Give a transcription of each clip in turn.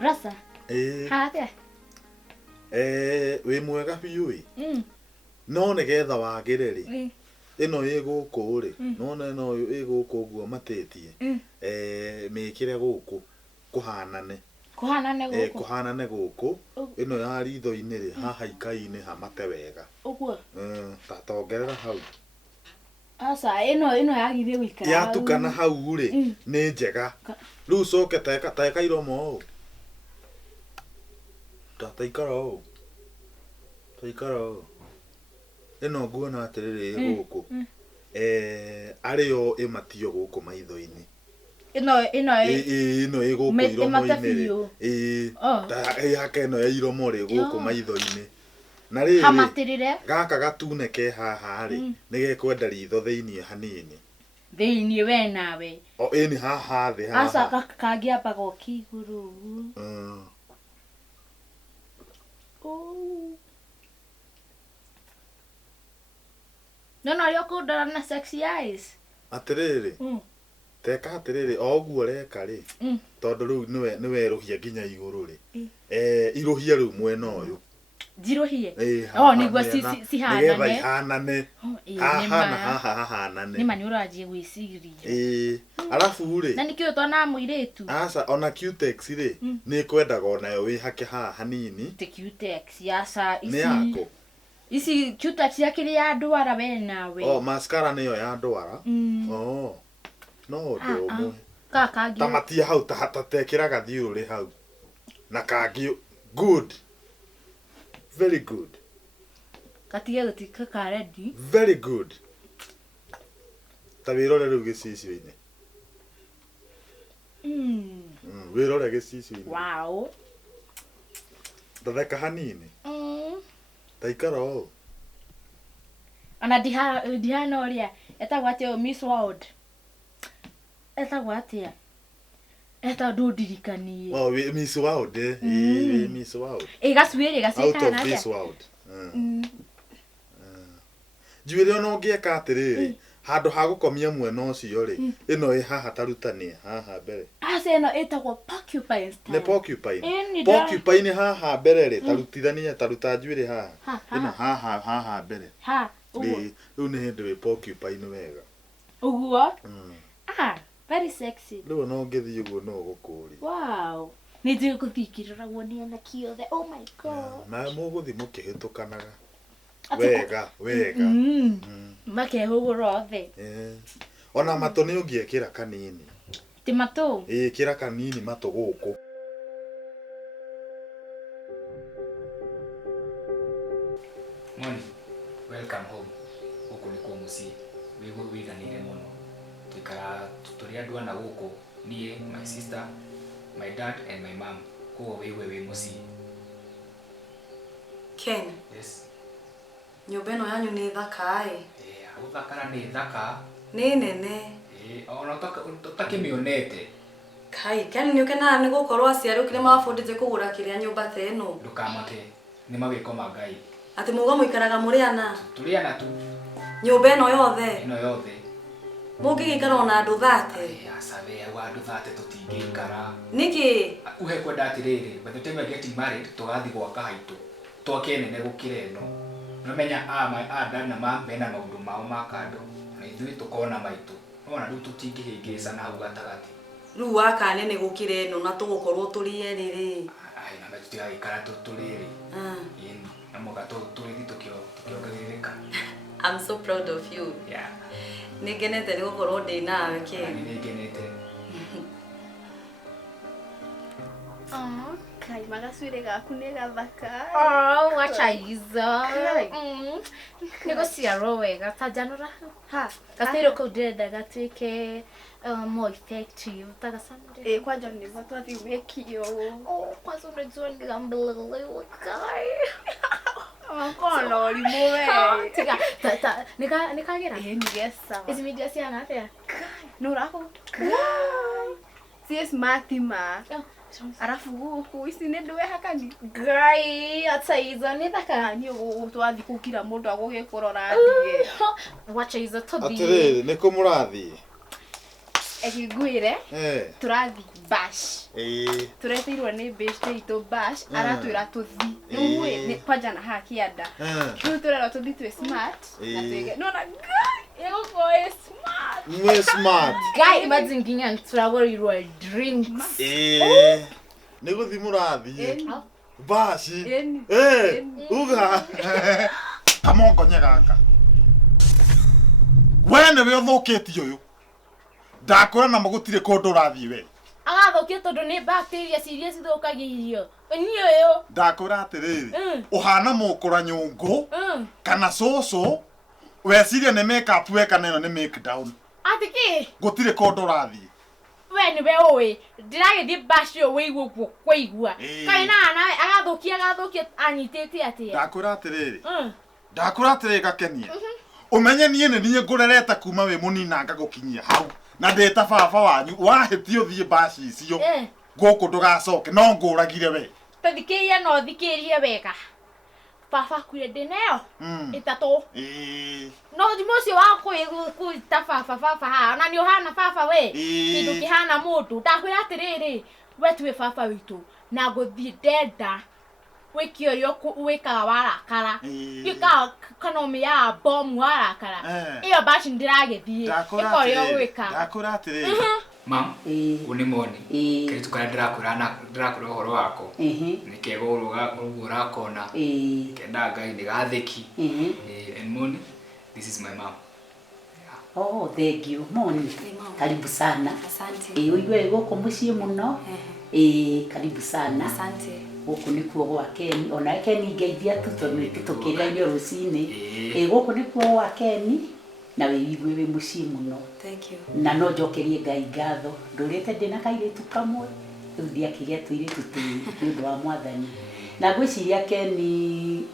Brasa. Hate. We mwega biũ no nĩgetha wagĩre rĩ ĩno ĩ gũkũ rĩ nona ĩno ĩ gũkũ ũguo matĩtie mĩkĩre gũkũ kũhanane gũkũ ĩno ya ritho-inĩ rĩ haha ikai-inĩ hamate wega ũguo tongerera hau asa ĩno yagithie gũikara yatukana hau rĩ nĩ njega rĩu coke teka iromo ũũ taikara ũũ ĩno nguona atĩrĩrĩ gũkũ arĩo ĩmatio gũkũ maitho-inĩ ĩno ĩ gũkũ iromo-inĩ yake ĩno ya iromo rĩ gũkũ maitho-inĩ na rĩrĩ gaka gatune ke haha rĩ nĩgekwenda ritho thĩinĩ hanini thĩinĩ we nawe ĩni haha thĩ haha asa kangĩamba goki igũrũ no yo kũndora na sexy eyes atĩrĩrĩ teka atĩrĩrĩ o ũguo reka rĩ tondũ rĩu nĩwerũhia nginya igũrũ rĩ irũhia rĩu mwena ũyũ njirũhie nĩguo cihanane nĩgetha ihanane haha na haha hahanane nĩma nĩ ũranjie gwĩciria arabu rĩ na nĩkĩo twana mũirĩtu aca ona cutex rĩ nĩkwendaga onayo wĩhake haha hanini ti cutex yaca nĩ yako ici cutex yakĩrĩ ya ndwara we nawe mascara nĩyo ya ndwara no ũndũ ũmwe kaka tamatia hau tatekĩra gathiũrũrĩ hau na kangĩ good very good katige gũtika ka ready very good ta wĩrore rĩu gĩcicio-inĩ wĩrore gĩcicio-inĩ wow ndatheka hanini taikara ũũ ona ndihana ũrĩa etagwo atĩa Miss World etagwo atĩa ndũndirikanie Miss World Miss World gacuĩrĩ out of this world njuĩrĩ ona ũngĩeka atĩrĩrĩ handũ ha gũkomia mwena ũcio rĩ ĩno ĩ haha tarutania haha mbere aca ĩno ĩtagwo porcupine style nĩ porcupine haha mbere rĩ tarutithania taruta njuĩrĩ haha ĩno haha mbere rĩu nĩ hĩndĩ wĩ porcupine wega ũguo very sexy rĩu ona ũngĩthiĩ ũguo no ũgũkũria wow nĩ njũĩ gũthikĩrĩragwo nĩ anake othe oh my god na mũgũthi mũkĩhĩtũkanaga wega makehũgũra othe ona matũ nĩ ũngĩekĩra kanini ti matũ kĩra kanini matũ gũkũ morning welcome home gũkũ nĩ kwa mũciĩ wĩganĩire mũno tũikara tũrĩ andũ ana gũkũ niĩ my sister my dad and my mom koguo wĩgue wĩ mũciĩ Ken yes nyũmba ĩno yanyu nĩ thaka gũthakara nĩ thaka nĩ nene ona ũtakĩmĩonete kai Ken nĩ ũkenaga nĩ gũkorwo aciari ũkĩrĩ mabundithĩtie kũgũra kĩrĩa nyũmba ta ĩno ndũkamake nĩ mawĩko ma Ngai atĩ muga mũikaraga mũrĩ ana tũrĩ ana tu nyũmba ĩno yothe mũngĩgĩikara ona andũ 30 aca wa andũ 30 tũtingĩikara nĩkĩ uhe kwenda atĩrĩrĩ by the time I get married tũgathiĩ gwaka haitũ twake nene gũkĩra ĩno nomenya dad na mom mena maũndũ mao ma kando na ithuĩ tũkona maitũ ona rĩu tũtingĩhĩngĩca na hau gatagatĩ rĩu waka nene gũkĩra ĩno na tũgũkorwo tũrĩ erĩ na tũtigagĩikara tũrĩ erĩ na mũga tũrĩthi tũkĩongagĩrĩrĩka I'm so proud of you nĩngenete nĩ gũkorwo ndĩ nawe Ken nĩngenete kai magacuĩrĩ gaku nĩ gathaka wacha hizo nĩ gũciarwo wega ta njanũra gaciĩrwo kũu ndĩrenda gatuĩke more effective tagacamũrĩ kwanja nĩguo twathiĩ wĩkio kwanza unajua nigambelelewa kai kona ũrimũ we tiga nĩkagĩra nĩgesawa ici media ciana atĩa nũrakũ sie smart ma arafu gũkũ ici nĩ ndũwe hakani Ngai acha hizo nĩ thaka niĩ twathi kũkira mũndũ agũgĩkũrora thiĩ wacha hizo tobi atĩrĩrĩ nĩ kũ mũrathiĩ ekiguire turathi bash turetirwo ni best ito bash aratwira tuthi ni kwanja na haki ada turera tuthi twe smart na twege no na ego ko smart we smart guy imagine nginya turagorirwo drinks ni guthi murathi bash uga kamongo nyegaka wene we thukiti uyu ndakora na mugutire kondu rathi we agathukia tondu ni bacteria ciria cithukagia irio ni uyu ndakora atiriri uhana mukura nyungu kana soso weciria ni makeup we kana ni make down atiki gutire kondu rathi we ni we oi ndiragithie bash yo weigwo kwaigua kaina na agathukia anyitete atia ndakora atiriri gakenia umenye nie ni ngurereta kuma we munina ngagukinyia hau na ndeta baba wanyu wahitio thie bashi icio guku ndugacoke no nguragire we tathikiria no thikirie wega baba kuire ndineo itatu no thimo cio wa kuita baba ha na ni uhana baba we kindu kihana mundu ndakwira atiriri we tuwe baba witu na guthie ndenda wikiorio wikaga warakara ika kanomi ya bomu warakara iyo bashi ndiragithie ikorio wika ndakora atiriri mam unimoni kiritu kana ndirakura horo wako nikego uruga kona kenda ngai ni gatheki and moni this is my mom. Oh, thank you moni karibu sana asante uigwe goko mucie muno karibu sana asante guku nikuo gwa Keni ona Keni ngeithia tukiria nyo rucini guku nikuo gwa Keni na wigwe we mucie muno thank you na no njokerie ngai ngatho ndurite ndina kairitu kamwe ndia kiria tuire tuti ndu wa mwathani na gwiciria Keni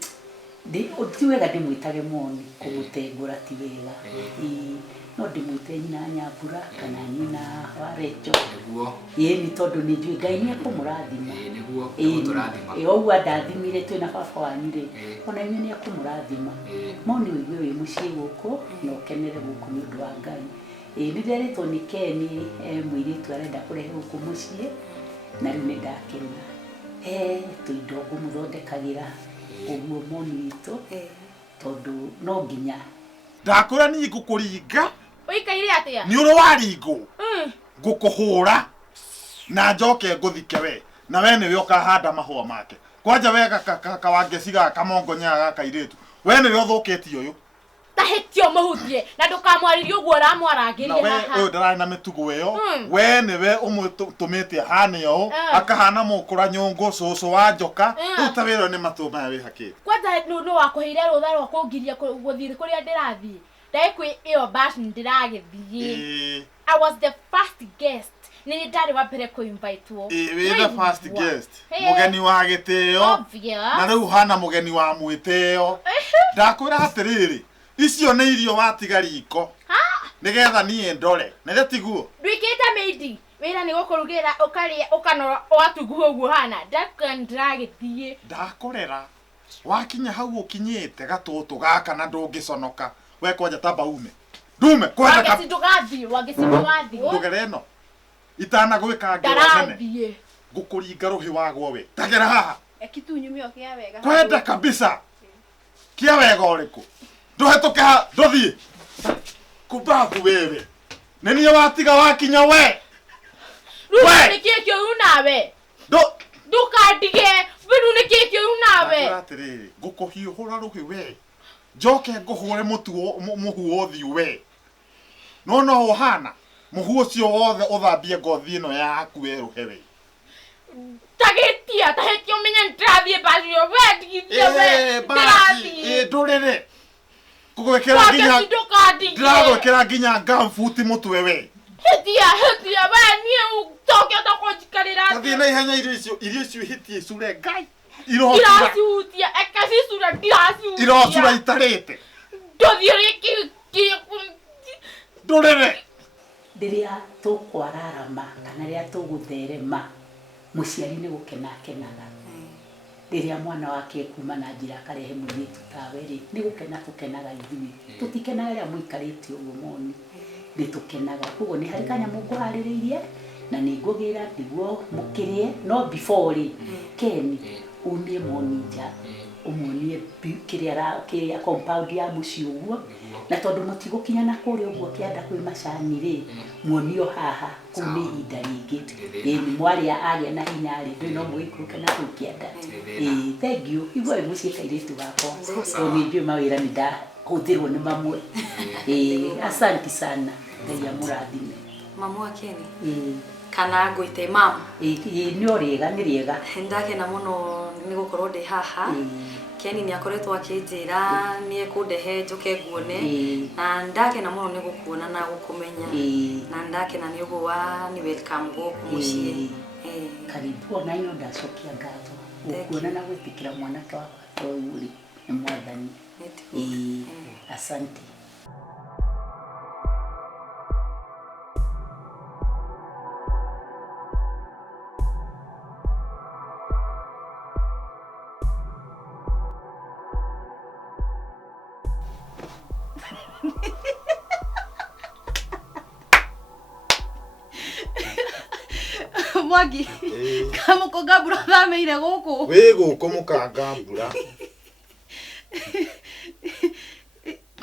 tiwega ndimwitage moni kumutengura ti wega no ndimwite nyina Nyambura kana nyina Warecho niguo ni tondu ni njui ngai ni akumurathima niguo turathima ogwa ndathimire twina baba wanyu ri ona inyu ni akumurathima moni wigwe wi mucie guku no kenere guku ni undu wa ngai ni nderetwo ni Keni mwiritu arenda kurehe guku mucie na riu ni ndakena tuindo ngumuthondekagira uguo moni witu tondu no nginya ndakora ni ngukuringa uikaire atia ni uru waringo ngukuhura na njoke nguthike we na we ni we ukahanda mahua make kwanja wega kawangeciga kamongo nyaga kairitu we ni we uthukiti uyu tahitio mahutie na ndukamwaririe uguo ramwarangirie haha we uyu ndarari na mitugo iyo we ni we umutumite hane yo akahana mukura nyungu soso wa njoka utawiro ni matuma we hakiri kwanja no wakuhire rutha rwa kungiria guthire kuria ndirathie ndaikwi iyo bash ndiragithie I was the first guest nini ndari wa mbere ku invite wo we the first guest mugeni wa giteo na riu hana mugeni wa mwiteo ndakwira atiriri icio ni irio watiga riko nigetha nie ndore nire tiguo ndwikite meidi wira ni gukurugira ukaria ukanora watuguo guo hana ndakandagithie ndakorera wakinya hau ukinyite gatutu gaka na ndungiconoka we kwanja tamba ume ndume kwenda ka wagisimugathi ndugereno itana gwika nene ngukuringa ruhi wagwo we tagera haha ekitunyumio kia wega kwenda kabisa kia wega uriku nduhetuke nduthie kubabu wewe nini watiga wakinya we we nikikio unawe ndukandige biru nikikio unawe atiriri ngukuhiuhura ruhi we njoke nguhure muhu othi we no uhana muhu ucio wothe uthambie ngothi ino yaku we ruhewe tagetia tahekio menya ntrathie bazio we tigithia we ndirathi ndurere kugwekera nginya ndagwekera nginya ngamfuti mutwe we hetia we nie utoke utakojikarira tathi na ihenya irio icio hitie sure ngai irasutia ekasisura dirasutia irosura itarite ndothioriki ndurere ndiria tukwararama kana ria tugutherema muciari ni gukena kenaga ndiria mwana wake kuma na njira karehe muthitu tawe ri ni gukena tukenaga ithui tutikenaga ria muikarite uguo moni nitukenaga kugo ni hari kanyamu nguhaririirie na ni ngugira niguo mukirie no before Ken umie monija umunie kiria compound ya muci uguo na tondu mutigukinya na kuri uguo kianda kwi macani ri muonio haha kuni hinda ringi ni mwari agia na hinya ri ndu no muikuruke na kuu kianda thank you igwe muci kairitu gakwa ni ndio mawira ni da kuthirwo ni mamwe asante sana ngai amurathime mamu akeni kana ngwite mama ni origa ni riega ndakena muno ni gukorwo ndi haha Keni ni akoretwo akinjira ni ekundehe njuke nguone na ndakena muno ni gukuona na gukumenya na ndakena ni uguwa ni welcome guku mucie karibu na ino ndacokia ngatho gukuona na gwitikira mwanake wakwa toyuri ni mwathani asante Mwagi kama ko gabura thameire guku we guku mukangambura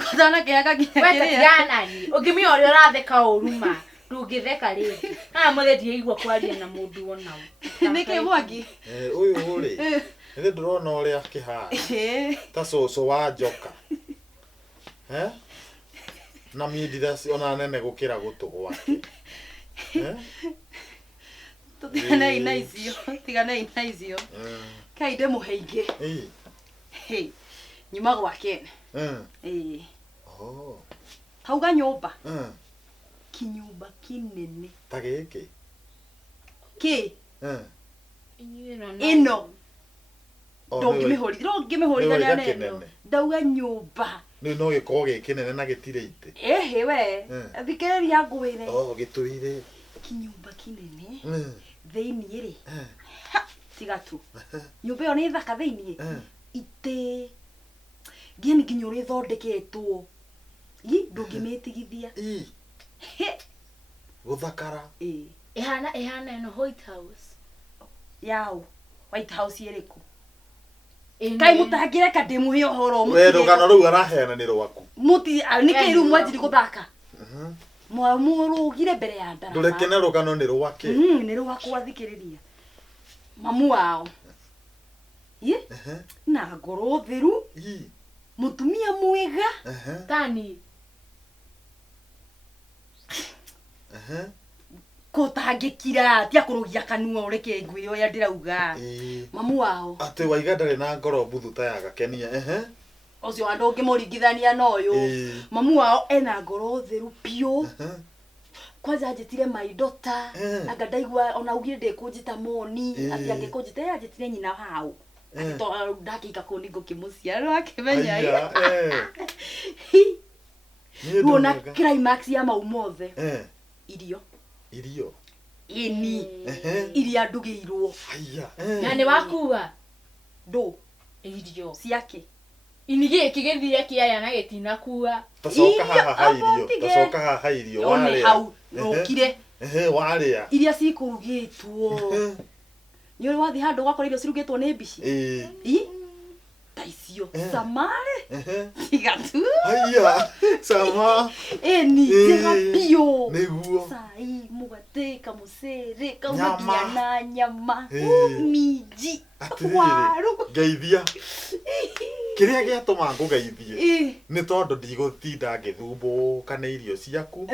kudana kiaga kiria nani ungimio uri uratheka uruma ndungitheka ringi ha muthetie igwa kwaria na mundu onao nike Mwagi uyu uri ni ndurona uria kihana ta soso wa njoka na mididasi ona nene gukira gutu gwake tigana ina icio kaide muheige nyuma gwake hauga nyumba kinyumba kinene ta giki ino ndongimihurira na neno ndauga nyumba ni no giko gikinene na gitire ite we thikiriria ngwire gituire kinyumba kinene theini ri tigatu nyumba yo ni thaka theini ite gini nginya uri thondeketwo ndungimetigithia guthakara ihana ino White House yao White House iriku kai mutangire kadimuhe horo muti rugano ru arahena ni rwaku muti nikiru mwajiri guthaka murugire mbere ya ndara ndurekene rugano ni rwake ni rwakwa thikiriria mamu wao na ngoro theru mutumia mwega tani kotangikira tia kurugia kanua ureke ngwi yo ya ndirauga mamu wao ati waiga ndare na ngoro buthu ta ya gakenia ocio andu ngimuringithania na uyu mamu wao ena ngoro theru pio kwanza ajitire my daughter anga ndaigua ona ugire ndekunjita moni ati angekunjita ajitire nyina hau to ndakika kuni ngukimuciara akimenya Ruona climax ya maumothe irio ini iria ndugirwo na ni wakuwa ndo irio ciake inige kigethire kiaya na gitina kuwa tacoka haha irio wale hau nokire waria iria cikurugitwo ni uri wathi handu gwakora irio cirugitwo ni mbici taicio samare tigatu sama ni tigapio niguo sai mugate kamusere kamugia na nyama miji waru geithia kiria giatuma ngugeithie ni tondu ndigutinda ngithumbu kana irio ciaku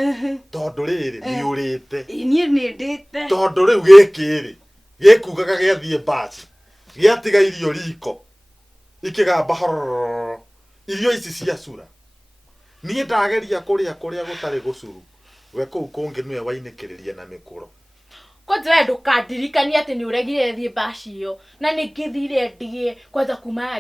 tondu riri ni urite ni ndite tondu riu gikiri gikugaga giathie basi giatiga irio riko ikigamba irio ici cia cura nie ndageria kuria gutari gucuru we kuu kungi niwe wainekiriria na mikuro kwanza ndukandirikania ati ni uregire thie bashi yo na nikithire ndige kwanza kuma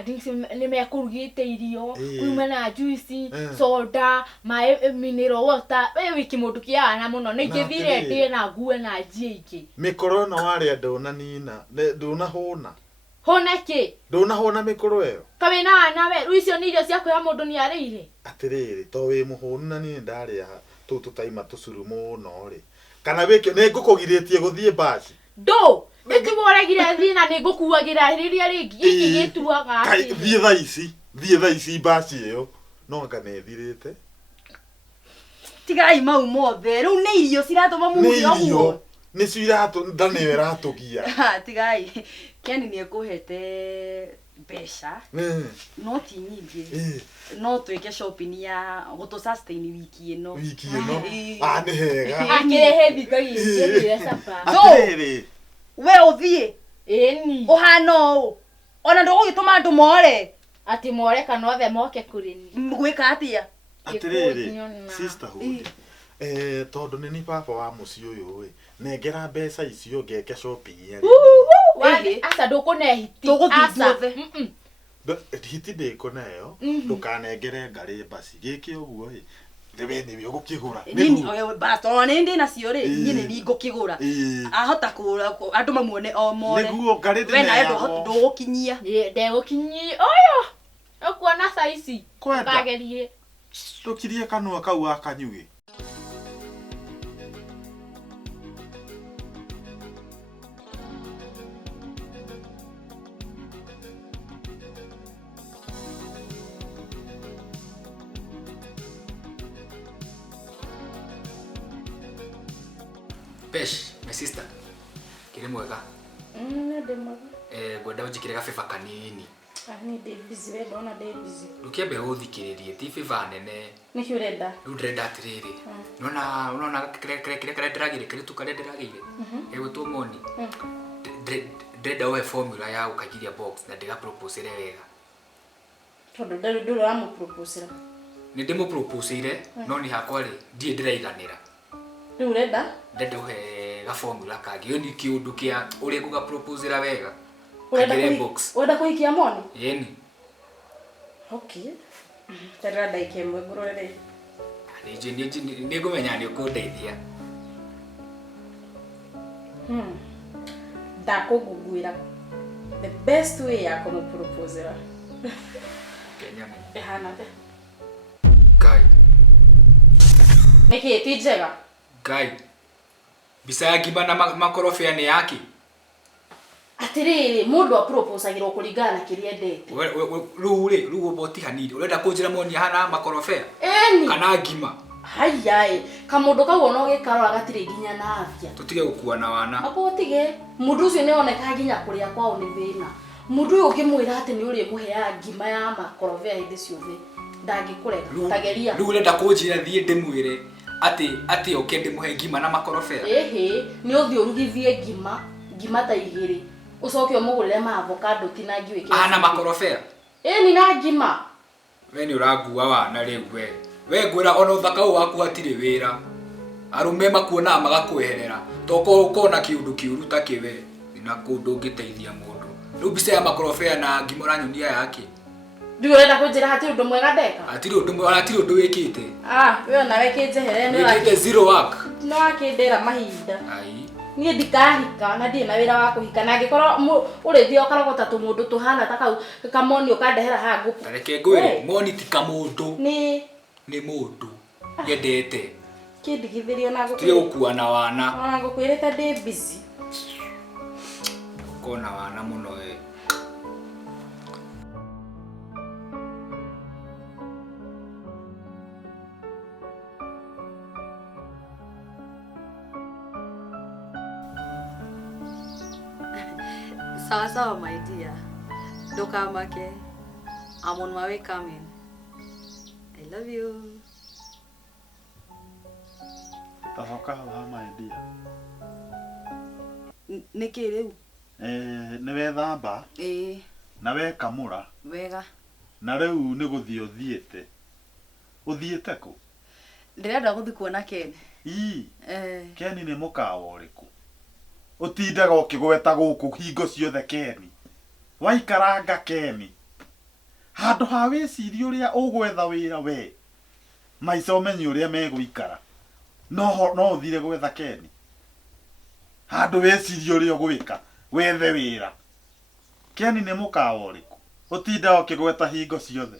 ni mekurugite irio kuma na juice soda my mineral water we wiki mundu kiana muno nikithire ndige na ngue na njie iki mikuro no wari ndona nina ndona hona hona ki ndona hona mikuro eyo kamena na we ruicio ni irio cia kuya mundu ni arire atiriri to wi muhunu na ni ndaria tu tutaima tucuru muno ri kana wiki ne ngukugiritie guthie basi do nĩngĩmũregire thiĩ na nĩngũkuagĩra rĩrĩa rĩngĩ gĩkĩ gĩtuaga atĩ thiĩ thaa ici basi ĩyo no anga nĩthirĩte tigai mau mothe rĩu nĩ irio ciratũma muge ũguo nĩcio iratũ ndanĩyo ĩratũgia tigai Ken nĩekũhete mbeca no ti nyingĩ no twĩke shopping ya gũtũ sustain wiki ĩno nĩ hega akĩrehe thikagĩ ngĩthire sapa atĩrĩ we ũthiĩ ĩni ũhana ũũ ona ndũgũgĩtũma andũ more atĩ more kana othe moke kũrĩ niĩ gwĩka atĩa atĩrĩrĩ sisterhood tondũ nĩ ni baba wa mũciĩ ũyũ nengera mbeca icio ngeke shopping ya asa ndũkũnehiti hiti ndĩkũneo ndũkanengere ngarĩ basi gĩkĩ ũguo we nĩwe ũgũkĩgũra nĩ ndĩ nacio rĩ niĩ nĩ ngũkĩgũra ahota kũgũra andũ mamuone o more nĩguo ngarĩ ndũgũkinyia ndegũkinyia ũyũ ũkuona saa ici kagerie tũkirie kanua kau akanyuge Pesh, my sister. Kire mwega. Nde mwega. Gwenda unjikire gabeba kanini. Ni ndi busy we ndona ndi busy. Ndukiambe guthikiririe ti beba nene. Ni urenda. Ndurenda atiriri. Nona kire ndiragire kire tu kare ndiragire. Egutwo moni. Ndenda we formula ya ukagiria box na ndiga propose wega. Tondu nduru wa mu propose. Ni ndimu propose ire no ni hakwa ri ndie ndiraiganira. Riu urenda? Ndenda uhe ga formula kangi yo ni kiundu kia uri kuga propose ra wega. Urenda kuhikia moni? Yeni. Okay. Tara ndaike mwe ngurore. Ni ngumenya ni ukundeithia. Ndakũngũngũĩra the best way ya kũmũproposera. Kenya. Ehana te. Kai. Niki ti njega. Kai. Bisa ya ngima na makorobia ni yaki. Atiriri mundu aproposagirwo kuringana na kiria endete. Rĩu uboti hanini. Urenda kunjira moni hana makorobia? Eni. Kana ngima. Hayai, kamundu kau ona ugikara agatire nginya na afya. Tutige gukua na wana. Apotige, mundu ucio ne oneka nginya kuria kwao ni thina. Mundu uyu ukimwira ati ni uri muhea ngima ya makorobia hindi ciothe. Ndangikureka. Tageria. Rĩu urenda kunjira thie ndimwire ati ukende muhe ngima na makorobia? Ehe, ni uthi urugithie ngima ta igiri. Ucoke umugurire ma avocado tinangi wike. Ana makorobia? Eni na ngima. We ni urangua wana riu we ngwira ona uthaka waku hatire wira arume makuona magakweherera toko ukona kiundu kiuru ta kiwe ina kundu ngiteithia mundu riu bisa ya makorobia na ngimora nyonia yake ndigo renda kunjira hatire undu mwega ndeka hatire undu wikite we ona wekinjehere ni wikite zero work no akindera mahinda ai nie ndikahika na ndi na wira wa kuhika na ngikorwo uri thio karogota tumundu tuhana ta kau kamoni ukandehera ha nguku tareke ngwire moni ti kamundu ni mundu yendete kindigithirio na guku tio gukua na wana ona ngukwirite ndi busy kona wana muno Sawa my dear. Ndukamake. I'm on my way coming. I love you. Tahoka wa my dear. Niki riu? Ni wethamba? Na weka mura? Wega. Na riu ni guthio thiete. Uthiete ku? Ndirenda guthi kuona Ken. Ken ni mukawa uriku? Utindaga ukigweta guku hingo ciothe Ken. Waikaranga Ken. Handu ha wiciria uria ugwetha wira we. Maica umenye uria meguikara. No uthire gwetha Ken. Handu wiciria uria ugwika wethe wira. Ken ni mukawa uriku? Utindaga ukigweta hingo ciothe.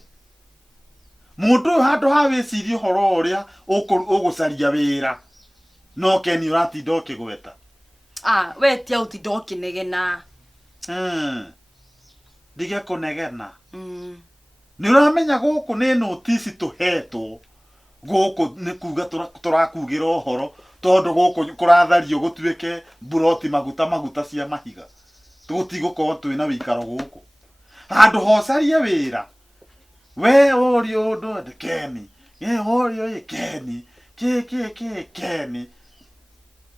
mundu handu ha wicirie horo uria ugucaria wira no Keni uratinda ukigweta we tia utinda ukinegena ndige kunegena ni uramenya guku ni notice tuhetwo guku ni kuga turakugira uhoro tondu guku kurathario gutuike buroti maguta cia mahiga tugutigukorwo twina wikaro guku handu hocarie wira we orio ndo Keni orio Keni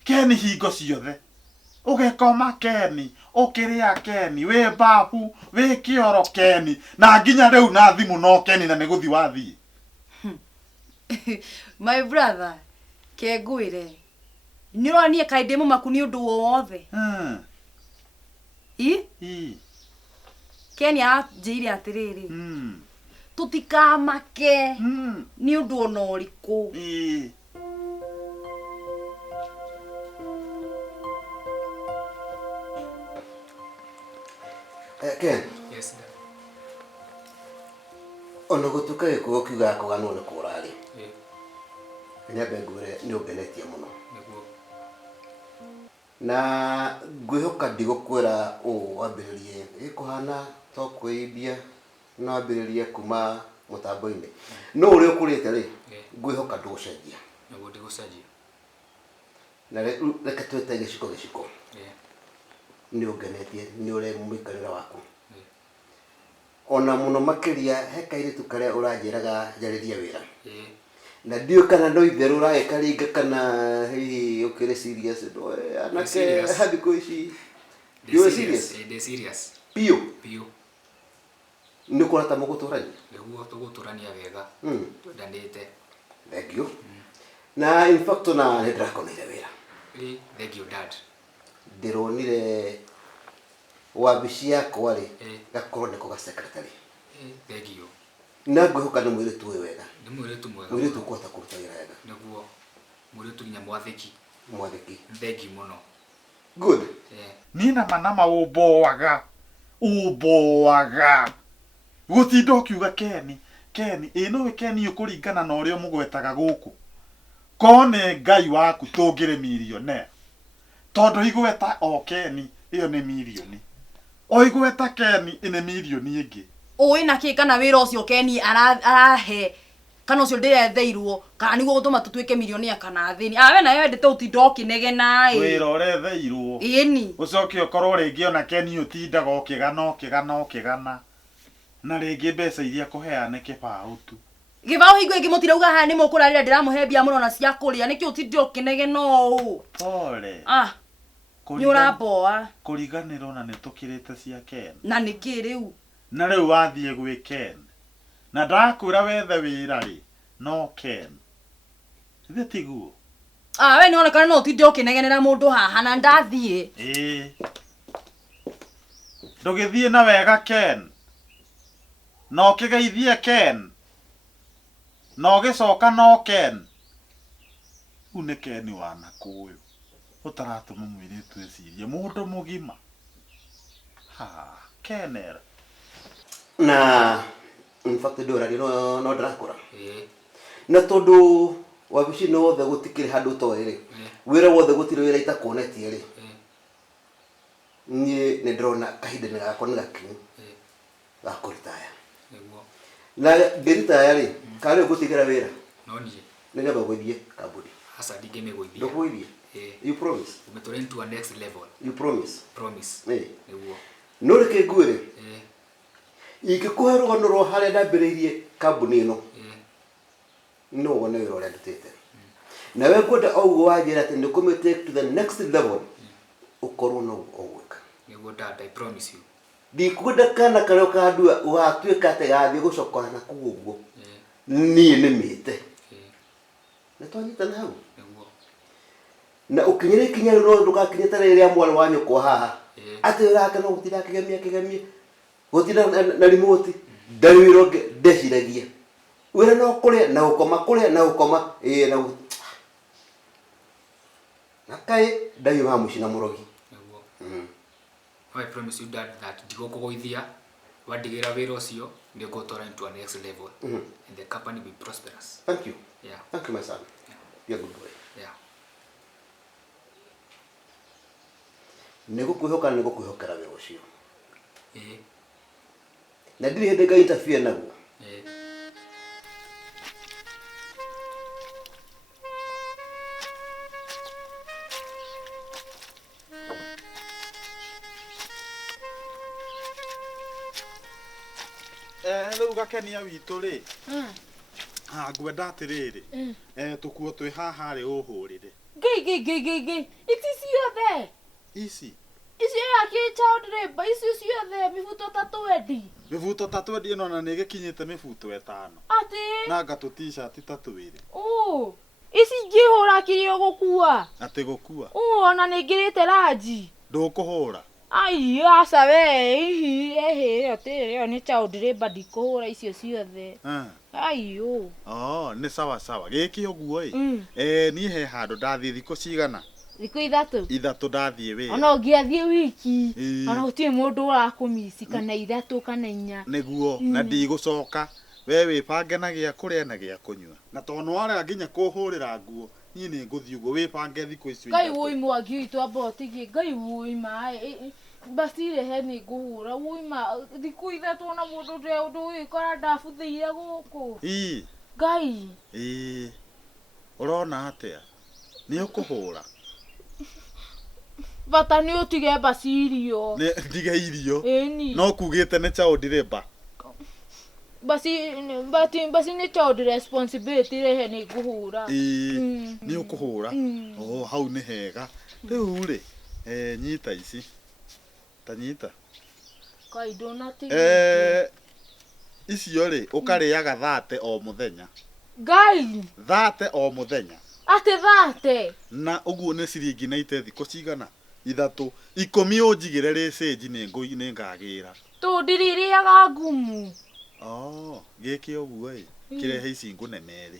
Keni hingo ciothe ugekoma Keni ukiria Keni we babu we kioro Keni na nginya riu na thimu no Keni na niguthi wathii my brother kegwire nironi kaide mu makuni undu wothe Keni ajiri atiriri tutikamake ni undu ona uriku Ken. Yes, Dad. Ono gutuka ko kiuga ko gano ne kurari. Nyambe ngure ni ugenetie muno. Niguo. Na ngwihoka ndigukwira wambiririe ikuhana to kwibia na wambiririe kuma mutambo-ini. No uri ukurite ri ngwihoka ndugucenjia. Niguo ndigucenjia. Na reka twete giciko. Ni ugenetie ni ure muikarira waku ona muno makiria hekaire tukare uranjiraga jariria wira na ndio kana no itheru raikaringa kana hihi ukire serious ndo anake hadi kuishi you serious pio ni kurata muguturania niguo tuguturania wega ndanite thank you na in fact na ndrakonire wira thank you dad ndironire wabici yakwa ri gakorwo niko ga secretary thank you na ngwihoka ni mwiritu wega ni mwiritu mwega mwiritu kwata kuruta wira wega niguo mwiritu nya mwathiki thank you muno good nina manama uboaga gutinda ukiuga Keni ino we Keni ukuringana na uria mugwetaga guku kone ngai waku tungire millionaire tondu igweta Keni iyo ni milioni igweta Keni ine milioni ingi ina ki kana wira ucio Keni arahe kana ucio ndiretheirwo kana niguo gutuma tutuike milionia kana thini we na wendete utinda ukinegena wira uretheirwo ini ucoke ukorwo ringi ona Keni utindaga ukigana na ringi mbeca iria kuheane kibao tu gibao hingo ingi mutirauga ha ni mukurarira ndiramuhebia muno na cia kuria niki utinda ukinegena uu pole ni uraboa kuriganirwo na nitukirite cia Keni na niki riu na riu wathie gwi Keni na ndakwira wethe wira ri no Keni ithe tiguo we ni onekana no utinda ukinegenera mundu haha na ndathie ndugithie na wega Keni no kigeithie Keni no gicoka no Keni une Keni wana kuyu utaratuma mwiritu ecirie mundu mugima Kenera na in fact ndorari no ndrakura na tondu wabici no wothe gutikire handu toere wira wothe gutire wira itakuonetie ri ni ndrona kahinda ni gakwa ni gakinyu gakuritaya na ngiritaya ri kare gutigera wira no nie ni ngaba gwithie kabudi hasa digeme gwithie ndo gwithie you promise umetoreni to a next level you promise niguo no reke ngwire ingikuhe rugano ro haria ndambiriirie kambuni ino no wone wira uria ndutite na we kwenda oguo wanjira ati ndikume take to the next level ukorwo no ogwika niguo dad I promise you ndikwenda kana kario kandua ugatuika ati gathie gucokora na kuguo nie nimite na twanyitana hau na ukinyire kinya ro ndugakinye tare ria mwana wa nyoko haha ati uraka no gutira kigemie gutira na remote ndari wiroge ndeciragia wira no kuria na ukoma na kai ndayo wa mucina murogi I promise you dad that ndigokugoithia Twandigira wira ucio nĩ ngũtwara into a next level and the company will be prosperous. Thank you. Yeah. Thank you, my son. Yeah. Be a good boy. Yeah. Nĩgũkwĩhokera wĩra ũcio. Na ndirĩ hĩndĩ nga interfere naguo. Rĩu Gakenia witũ rĩ. Ngwenda atĩrĩrĩ. Tũkuo twĩ haha rĩ ũhũrĩre. Gĩ. Ici ciothe. Ici. Ici ya child labor, ici ciothe mibuto tatwendi. Mibuto tatwendi ĩno na nĩ gĩkinyĩte mibuto 5. Ati. Na gato t-shirt 3. Ici ngĩhũra kĩrĩa gũkua. Ati gũkua. Ona nĩ ngĩrĩte ranji. Ndũkũhũra. Ai, aca we, ĩyo nĩ child labor ndikũhũra icio ciothe. Ai nĩ sawa. Gĩkĩ ũguo niĩ he handũ ndathiĩ thikũ cigana? Thikũ 3. 3 ndathiĩ wĩra. Ona ũngĩathiĩ wiki, ona gũtirĩ mũndũ ũrakũmici kana 3 kana 4. Nĩguo na ndigũcoka. We wĩpange na gĩa kũrĩa na gĩa kũnyua. Na tondũ nĩwarega nginya kũhũrĩra nguo, niĩ nĩ ngũthiĩ ũguo wĩpange thikũ icio. Ngai woi mwangi witũ abotigie, Ngai woi maĩ. Basirehe nĩ ngũhũra woi ma thikũ 3 na mũndũ ũndũ wĩkora ndabuthĩire gũkũ. Ngai. Ũrona atĩa? Nĩ ũkũhũra. Bata nĩ ũtige basirio. Ndige irio. No kugĩte nĩ child labor. Basi nĩ child responsibility rehe nĩ ngũhũra. Nĩ ũkũhũra. Hau nĩ hega. Rĩu rĩ, nyita ici. Ta nyita. Kai ndũnatigĩte. Icio rĩ, ũkarĩaga 30 o mũthenya. Ngai. 30 o mũthenya. Ati 30. Na ũguo nĩ ciringi na ite thikũ cigana? 3. 10 ũnjigĩre rĩcĩnji nĩ ngagĩra. Tũndiririaga ngumu. Gĩkĩ ũguo kĩrehe ici ngũne merĩ.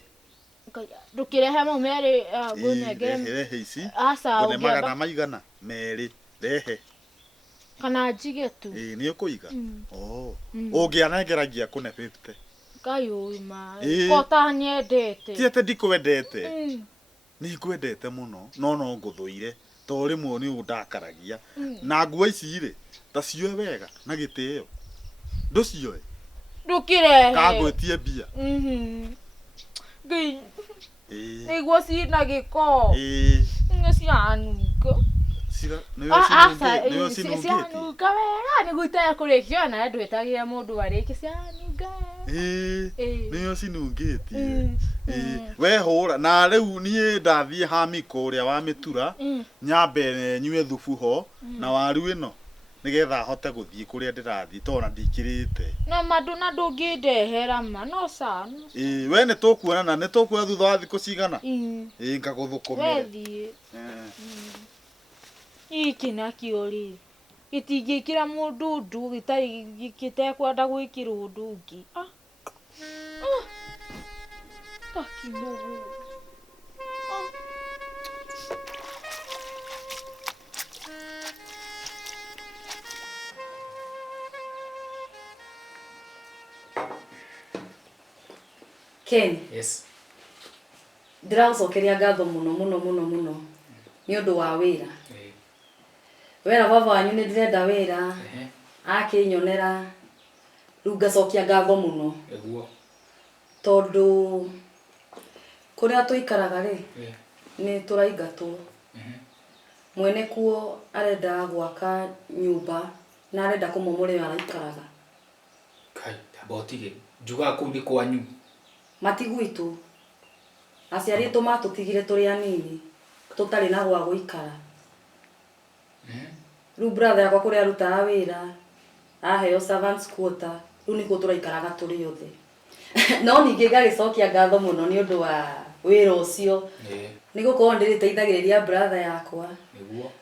Ndũkĩrehe mo merĩ ngũnengere. Rehe ici. Ngũne magana maigana? Merĩ. Rehe. Kana njige tu. Nĩ ũkũiga? Ũngĩanengeragia kũne 50. Ngai ũĩ maĩ. Kota nyendete. Ti atĩ ndikwendete. Nĩ ngwendete mũno, no ngũthũire. To rĩmwe nĩ ũndakaragia. Na nguo ici rĩ, ta cioe wega na gĩtĩo. Ndũcioe. Ndũkĩrehe. Kangwĩtie mbia. Ngai. Nĩguo ciĩna gĩko. Nĩ cianunga. Nĩyo cianunga wega nĩguo itekũrĩkio na ndwĩtagia mũndũ arĩke cianunga. Nĩyo cinungĩtie. We hũra na rĩu niĩ ndathiĩ Hamiko ũrĩa wa mĩtura nyambe nyue thubu ho na waru ĩno nĩgetha hote gũthiĩ kũrĩa ndĩrathiĩ tondũ ndikĩrĩte. Na mandũ na ndũngĩndehera ma no sana. We nĩ tũkuonana thutha wa thikũ cigana? Ngagũthũkũmĩre. Wethiĩ. Iki nakĩo rĩ. Gĩtingĩkĩra mũndũ ndu gĩtekwenda gwĩkĩrwo ũndũ ũngĩ. Takinogu. Ken. Yes. Ndĩracokeria ngatho mũno nĩ ũndũ wa wĩra. Wera baba wanyu nĩ ndĩrenda wĩra. Akĩnyonera rĩu ngacokia ngatho mũno. Tondũ kũrĩa tũikaraga rĩ nĩ tũraigatwo. Mwene kuo arenda gwaka nyũmba na arenda kũmomorera araikaraga. Kai, abotige. Njuga kũu nĩ kwanyu. Matigwitũ. Aciari aitũ matũtigire tũrĩ anini. Tũtarĩ na gwa gũikara. Rĩu brother yakwa kũrĩa arutaga wĩra aheo servants quarter. Rĩu nĩkuo tũraikaraga tũrĩ othe. No ningĩ ngagĩcokia ngatho mũno nĩ ũndũ wa wĩra ũcio. Nĩgũkorwo ndĩrĩteithagĩrĩria brother yakwa.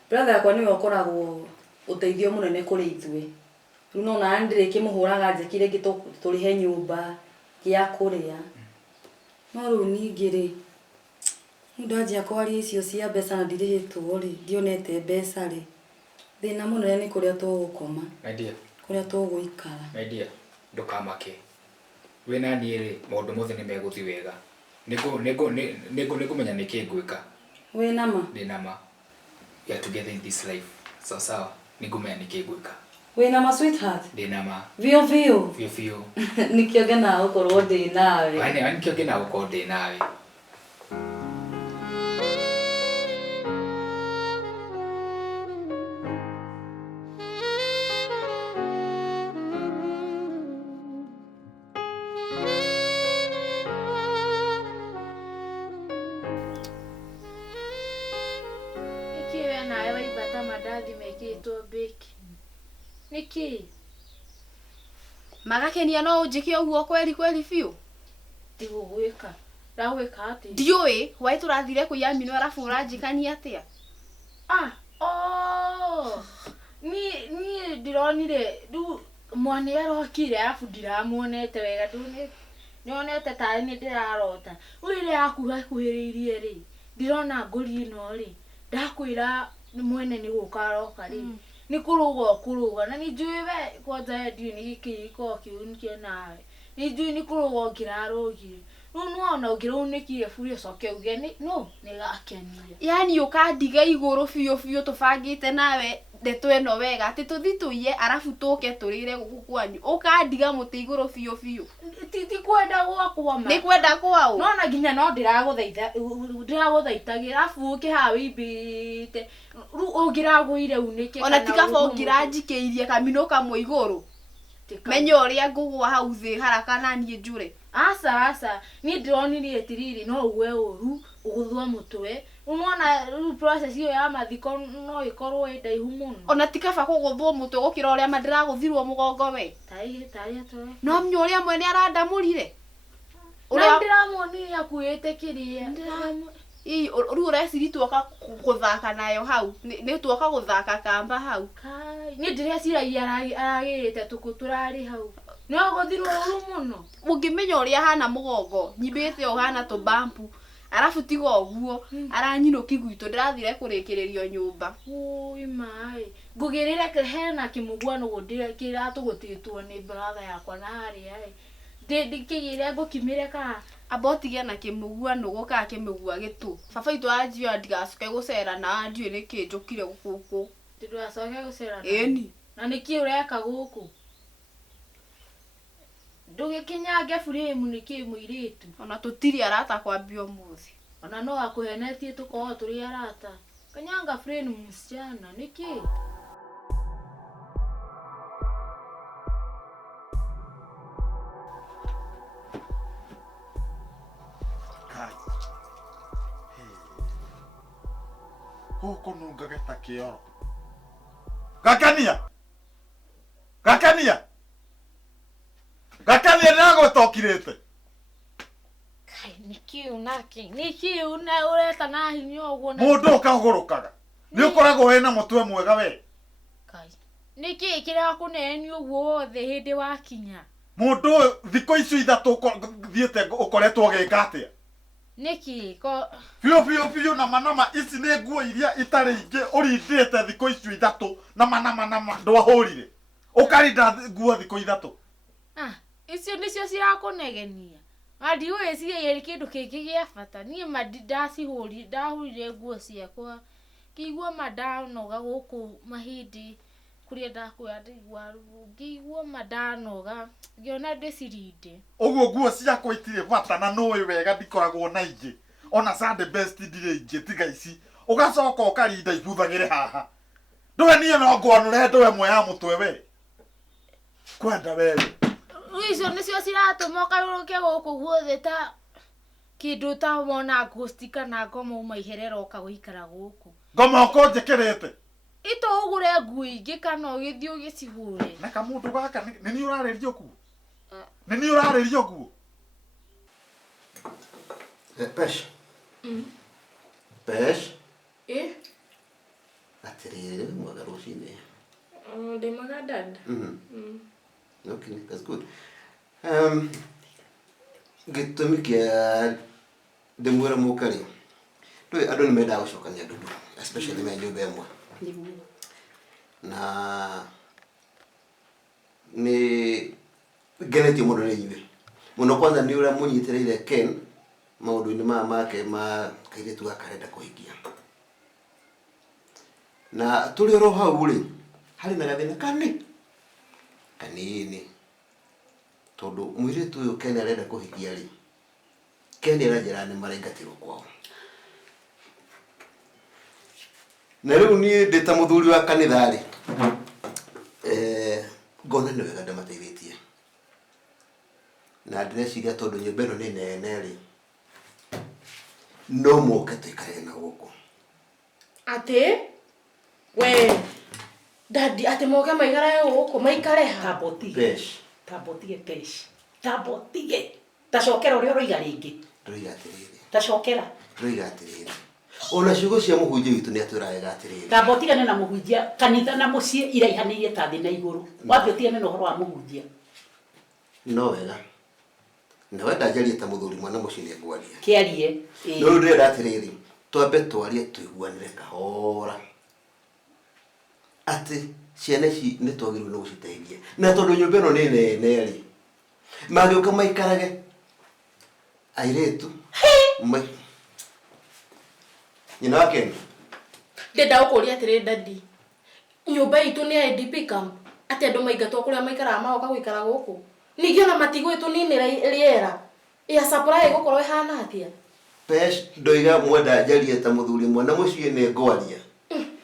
Brother yakwa nĩwe ũkoragwo ũteithio mũnene kũrĩ ithuĩ. Rĩu no na ndĩrĩkĩmũhũraga njeki rĩngĩ tũrĩhe nyũmba gĩa kũrĩa. No rĩu ningĩ rĩ ndanjia kwaria icio cia mbeca na ndirĩhĩtwo rĩ ndionete mbeca rĩ thĩna mũnene nĩ kũrĩa tũgũkoma. My dear, kuria tuguikara. My dear, ndukamake. Wena niĩ maũndũ mothe nĩ megũthiĩ wega. Nĩngũmenya nĩkĩ ngwĩka. Wĩna ma? Ndĩna ma. We are together in this life. Sawa. Nĩngũmenya nĩkĩ ngwĩka. Wĩna ma sweetheart? Ndĩna ma. Vio. Nikĩo ngena gũkorwo ndĩ nawe. Nikĩo ngena gũkorwo ndĩ nawe. Niki magakenia no unjike uguo kweli biu tigugwika ndagwika ati ndiui wai turathire kuya mino arafu uranjikania atia ni ndironire du mwana yarokire arafu ndiramuonete wega nionete tari ni ndirarota uire akuha kuhiririe ri ndirona nguri ino ri ndakwira mwene ni gukaroka ri ni kuruga na ni juive kwanza ndio ni kiko kiunike nawe ni jui ni kuruga ngirarugire nuona ngirunikie furio soke ugeni no ni gakenia yani ukandiga iguru biu tubangite nawe ndeto eno wega ati tuthi tuiye arafu tuke turire gukwanyu ukandiga muti iguru biu titi kwenda gwakwa ma ni kwenda kwao nona ginya no ndiraguthaithagira arafu ukihawe ibite ru ungiragwire unike ona tikaba ungiranjikeirie kamino kamwe iguru menyo uria ngugwa hau thi haraka na nie njure asa ni ndronire etiriri no uwe uru uguthwa mutwe unaona process iyo ya mathiko no ikorwo ndaihu muno ona tikaba kuguthwo mutwe gukira uria mandiraguthirwo mugongo we tai atwe no mnyo uria mwene arandamurire uria ndiramuonire akuite kirie ru ureciri tuoka guthaka nayo hau ni tuoka guthaka kamba hau kai ni ndireciragia aragirite tukuturari hau no guthirwo uru muno ungimenya uria hana mugongo nyimbite o hana to bampu arafu tigo oguo aranyinoki gwitu ndirathire kurikiririo nyumba ui mai ngugirire hena kimugwano gundire kiratugutitwo ni brother yakwa na hari ndikigire ngukimire ka abotige na kimugwano guka kimugwa gitu baba itu ajio ndigacoke gucera na anjui niki njukire gukuku ndigacoke gucera eni na niki ureka guku ndugikinyange frame niki muiritu ona tutiri arata kwambia muthi ona no akuhenetie tuko turi arata kanyanga frame msichana niki huko nunga geta kioro gakania nago tokirete kai niki una ureta na hinyo uguo na mundu ukagurukaga ni ukoragwo wena mutwe mwega we kai niki kira kuneni uguo wothe hindi wakinya mundu thiko icio ithatu thiete ukoretwo gikatia niki ko Fio na manama ici ni nguo iria itari ingi urindite thiko icio ithatu na manama ndwahurire ukarinda nguo thiko ithatu icio nicio cirakunegenia madi we ciye kindu kingi gia bata nie ndahurire nguo ciakwa kigwa madanoga guku mahindi kuria ndakuya ndigwa ngigwa madanoga ngiona ndicirinde uguo nguo ciakwa itire bata na nowe wega ndikoragwo na ingi ona Sunday best ndire ingi tiga ici ugacoka ukarinda ibuthagire haha ndowe nie no ngwanure ndowe moya mutwe we kwenda wewe icio nicio ciratuma karuruke guku guothe ta kindu ta wona gustika na ngoma umaiherera ukaguikara guku ngoma ukonjekerete ito ugure ngui ingi kana ugithio gicihure na kamundu gaka nini uraririo kuo nini uraririo kuo Pesh Pesh Atirire mwaga rushine. De mwaga dad. Okay, that's good. Gitumi kia demura mukari. Doi adon meda ushokanya dudu, especially me nyumba yamwa. Na ni geneti mundu ni inywe muno kwanza ni ura munyitireire Ken maundu-ini make ma kairitu gakarenda kuhikia na tuli ro hau ri hari na gathina kanini tondu muiritu uyu Ken arenda kuhikia ri Ken arajira ni marengatiro kwao na riu ni ndita muthuri wa kanitha ri ngona ni wega ndamateithĩtie na ndĩreciria tondu nyũmba ĩno nĩ nene ri no moke tuikare na gũkũ ati we dadi ati moke maikare gũkũ maikare ha tabotige pesh tabotige tacokera ũrĩa ũroiga rĩngĩ ndoiga atĩrĩrĩ tacokera ndoiga atĩrĩrĩ ona ciugo cia mũhunjia witũ nĩ atwĩraga atĩrĩrĩ tabotige na mũhunjia kanitha na mũciĩ iraihanĩirie ta thĩ na igũrũ wambia ũtige mena ũhoro wa mũhunjia no wega na wenda njarie ta mũthuri mwana mũciĩ nĩ ngwaria kĩarie no ndĩrenda atĩrĩrĩ twambe twarie tũiguanĩre kahora atĩ ciana ici nĩ twagĩrĩirwo nĩ gũciteithia na tondũ nyũmba ĩno nĩ nene rĩ magĩũka maikarage airĩtu nyina wa Ken ndenda ũkũria atĩrĩ dadi nyũmba itũ nĩ IDP camp ati andũ maingatwo kũrĩa maikaraga magoka gũikara gũkũ ningĩ ona matigwĩtwo nini rĩera ya supply gũkorwo ihana atia pesh ndoiga mwenda njarie ta mũthuri mwana mũciĩ nĩ ngwaria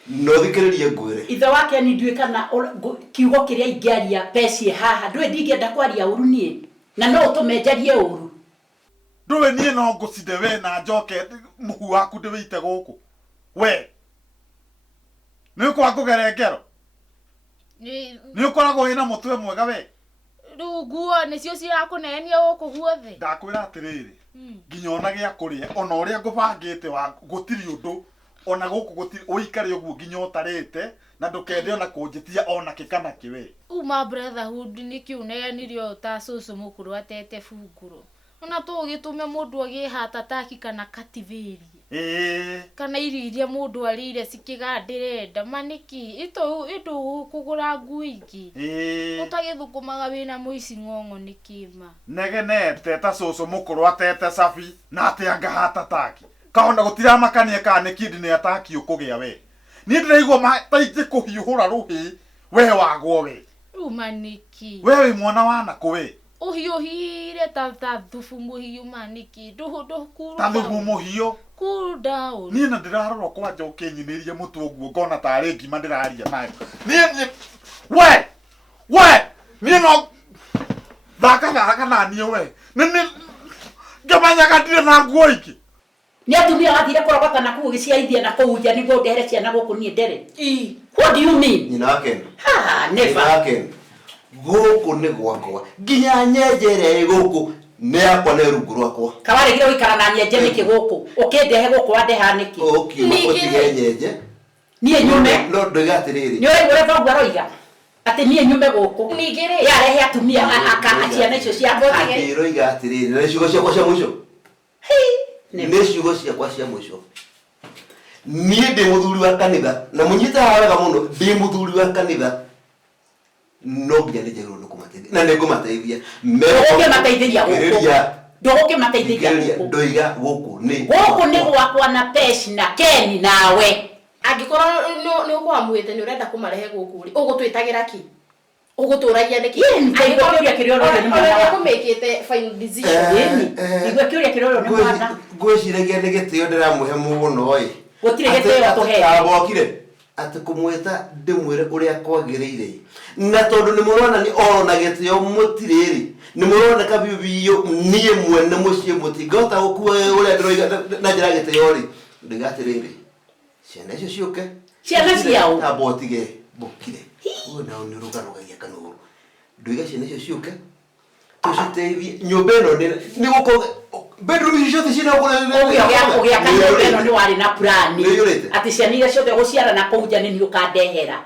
no thikĩrĩrie ngwĩre ithe wake ni ndue kana kiugo kĩrĩa ingĩaria peci haha ndwe ndingĩenda kwaria ũru niĩ na no ũtũme njarie ũru ndũwe niĩ no ngũcinde we na njoke mũhu waku ndĩwĩite gũkũ we nĩ ũkwa ngũgere ngero nĩ ũkoragwo wĩna mũtwe mwega we rĩu nguo nĩcio cirakũnenia gũkũ guothe ndakwĩra atĩrĩrĩ nginya ona gĩa kũrĩa ona ũrĩa ngũbangĩte wa gũtirĩ ũndũ ona gũkũ gũtirĩ ũikare ũguo nginya ũtarĩte na ndũkende ona kũnjĩtia ona kĩkana kĩwe uma brotherhood nĩ kĩuneanirio ta cũcũ mũkũrũ atete bungũrũ ona tũgĩtũme mũndũ agĩhata taki kana kativĩri kana irio iria mũndũ arĩire cikĩgandĩre nda manĩki itũ kũgũra nguo ingĩ ũtagĩthũkũmaga wĩna mũici ng'ong'o nĩ kĩma negenete ta cũcũ mũkũrũ atete cabi na atĩ angahata taki kaona gũtiramakania kana nĩ kĩndĩ nĩ ataki ũkũgĩa we niĩ ndĩraigua taingĩ kũhiũhũra rũhĩ we wagwo we rĩu manĩki we wĩ mwana wa nakũ we ũhiũhire ta thubu mũhiũ manĩki ta thubu mũhiũ cool down niĩ na ndĩrarorwo kwanja ũkĩnyinĩrie mũtu ũguo ngona tarĩ ngima ndĩraria nayo niĩ we niĩ no thaka na niĩ we nĩ ngĩmenyaga ndirĩ na nguo ingĩ nĩ atumia wathire kũrogota na kũu gĩciarithia na kũu nja nĩguo ndehere ciana gũkũ niĩ ndere what do you mean nyina wa Ken never gũkũ nĩ gwakwa nginya nyenjere gũkũ nĩ yakwa nĩ rungu rwakwa kawaregire gũikara na nyenje nĩkĩ gũkũ ũkĩndehe gũkũ wandeha nĩkĩ ũtige nyenje niĩ nyume no ndoiga atĩrĩrĩ nĩ ũrĩ ũrĩa thoguo aroiga atĩ niĩ nyume gũkũ ningĩ yarehe atumia ciana icio cia ndoiga atĩrĩrĩ na ciugo ciakwa cia mũico nĩ ciugo ciakwa cia mũico niĩ ndĩ mũthuri wa kanitha na mũnyitaga wega mũno ndĩ mũthuri wa kanitha no nginya nĩ njagĩrĩirwo nĩ kũmateithia na nĩ ngũmateithia ndũgũkĩmateithĩria gũkũ ndũgũkĩmateithĩria gũkũ ndoiga gũkũ nĩ gwakwa na peci na Ken nawe angĩkorwo nĩ ũkwamwĩte nĩ ũrenda kũmarehe gũkũ rĩ ũgũtwĩtagĩra kĩ ũgũtũragia nĩkĩ angĩkorwo kĩrĩa ũrĩa nĩ mwana wa kũmĩkĩte final decision igwe kĩũria kĩrĩa ũrĩa nĩ mwana ngwĩciragia nĩ gĩtĩo ndĩramũhe mũno ĩ gũtirĩ gĩtĩo tũhe abokire atĩ kũmwĩta ndĩmwĩre ũrĩa kwagĩrĩire na tondũ nĩ mũrona nĩ oro na gĩtĩo mũtirĩrĩ nĩ mũroneka biũ niĩ mwene mũciĩ mũtingĩhota gũkua ũrĩa ndĩroiga na njĩra gĩtĩo rĩ ndoiga atĩrĩrĩ ciana icio ciũke ciana ciao tabotige bũkire ũyũ nao nĩ ũrũgarũgagia kanũgũrũ ndoiga ciana icio ciũke tũciteithie nyũmba ĩno nĩ gũkorwo bedroom icio ciothe ciĩna ũgĩaka nyũmba ĩno nĩ warĩ na plani atĩ ciana iria ciothe gũciara na kũu nja nĩ ũkandehera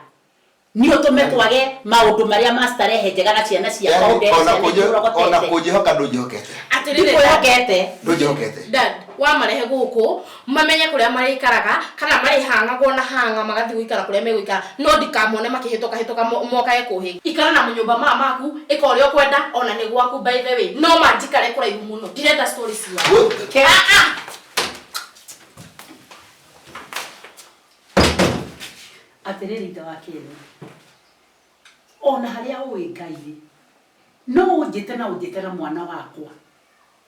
nĩ ũtũme twage maũndũ marĩa mastarehe njega na ciana ciakwa ona kũnjĩhoka ndũnjĩhokete ndũnjĩhokete ndũnjĩhokete dad wa marehe guku mamenye kuria marikaraga kana mari hangagwo na hanga magathi guikara kuria meguikara no ndikamone makihitoka mokae kuhi ikara na munyumba maku ikorio kwenda ona ni gwaku by the way no manjikare kuraihu muno direct stories ya atereri ndawakeni ona haria uwe Ngai no ujite na mwana wakwa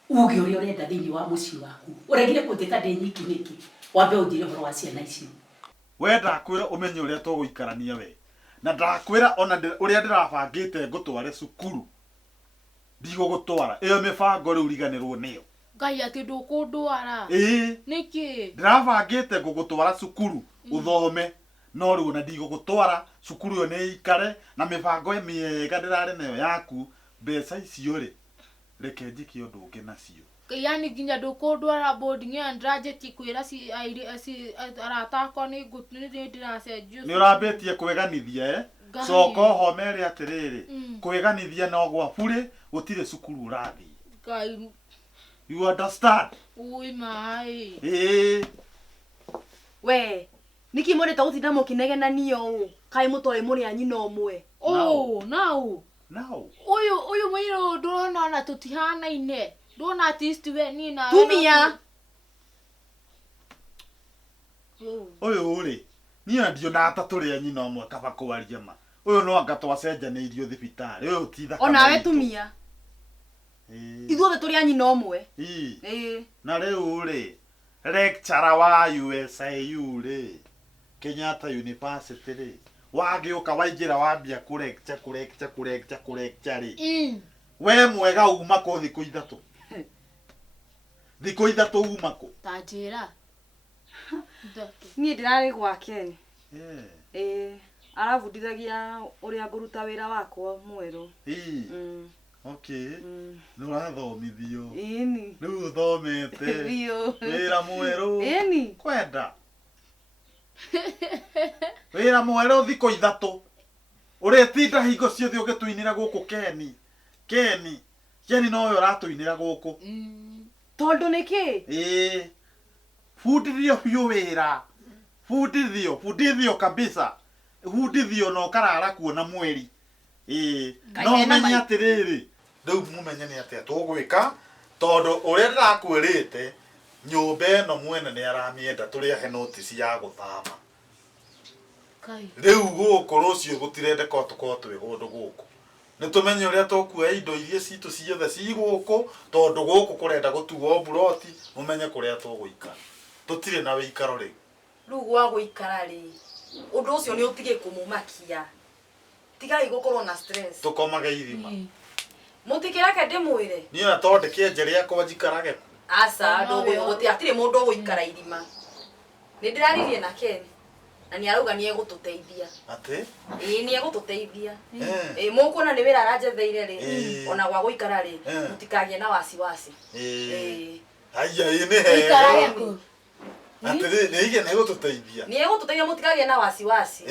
uge uri urenda thini wa muci waku uregire kuteta ndi nyiki niki wambe undire horo wa ciana ici we ndakwira umenye uria tuguikarania we na ndakwira ona uria ndirabangite ngutware cukuru ndigugutwara iyo mibango riu riganirwo niyo Ngai ati ndukundwara niki ndirabangite ngugutwara cukuru uthome no riu na ndigugutwara cukuru yo ni ikare na mibango miega ndirari nayo yaku mbeca icio ri reke njiki undu ungi nacio yani ginya ndukundwara boarding and tragedy kwira si aratako ni ndiracenjio ni urambetie kweganithia soko homere atiriri kweganithia no gwa bure gutire cukuru urathi Ngai you understand ui mai we niki mwende ta utinda mukinegena niyo kai mutore muri anyi no mwe now uyu mwiro ndurona na tutihana ine ndona artist we ni na tumia uyu uri ni ndio na ataturi anyi no mwe kaba kwaria ma uyu no anga twacenjaneirio thibitari uyu titha ona we tumia ithuothe turi anyi no mwe na riu uri lecturer wa USIU ri Kenyatta University ri wagiuka waingira wambia kulecture ri we mwega uma ko thiku ithatu uma ko tajira ni ndirari gwake arabudithagia uria nguruta wira wakwa mweru okay no rathomithio riu thomete wira mweru kwenda wira mweru thiko ithatu uretinda hingo ciothe ugituinira guku Keni no yo ratuinira guku tondu niki fundithio biu wira fundithio kabisa fundithio no karara kuona mweri no menya atiriri riu mumenye ni atia tugwika tondu uria ndirakwirite nyumba eno mwene ni aramienda turiahe notice ya guthama riu guku rucio gutirendeka tukorwo twi gundu guku nitumenye uria tukuoya indo iria citu ciothe ci guku tondu guku kurenda gutuo buroti mumenye kuria tuguikara tutire na wikaro riu gwa guikara ri undu ucio ni utige kumumakia tigai gukorwo na stress tukomaga irima mutikira ke ndimwire ni na tonde kienje riakwa njikarage asa ndogo guti atire mundu guikara irima ni ndiraririe na Ken na ni arauga ni egututeithia ate ni egututeithia mukuona ni wira arajetheire ri ona gwa guikara ri mutikagie na wasiwasi aya ine he ate ni ige na egututeithia mutikagie na wasiwasi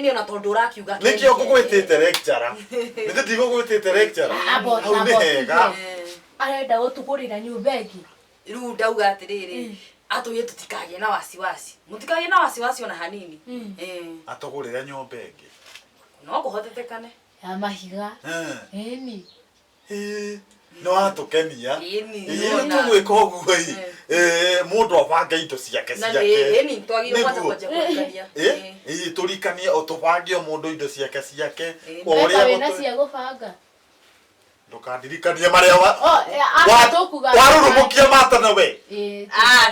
ni ona tondu urakiuga nikio gugwitite lecturer ni ndigo gugwitite lecturer abotega arenda gutugurira nyumba ingi riu ndauga atiriri atuye tutikagie na wasiwasi mutikagie na wasiwasi ona hanini atugurira nyumba ingi no kuhotetekane ya mahiga ni no atukenia ni tugwika uguo mundu abanga indo ciake ni twagire kwanza kwaje kukania turikanie otubange mundu indo ciake uria wena cia gubanga ndukandirikanie maria warurumukia matana we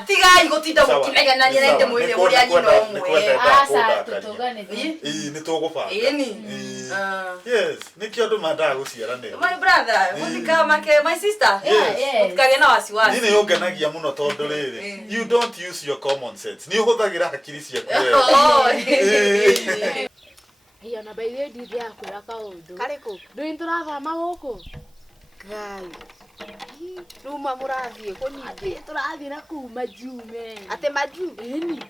tigai gutinda gukinegania na inde mwire muri anyi no mwe tutugane ni tugubanga yes nikio ndu mandaga guciaranira my brother mutika make my sister mutikage na wasiwasi ni yongenagia muno tondu riri you don't use your common sense ni uhuthagira hakiri ciaku hiyo na baidhi ndithia kwira kaundu kariku ndu turathama guku Ngai ruma murathie kunyingi turathie na kuma jume ate maju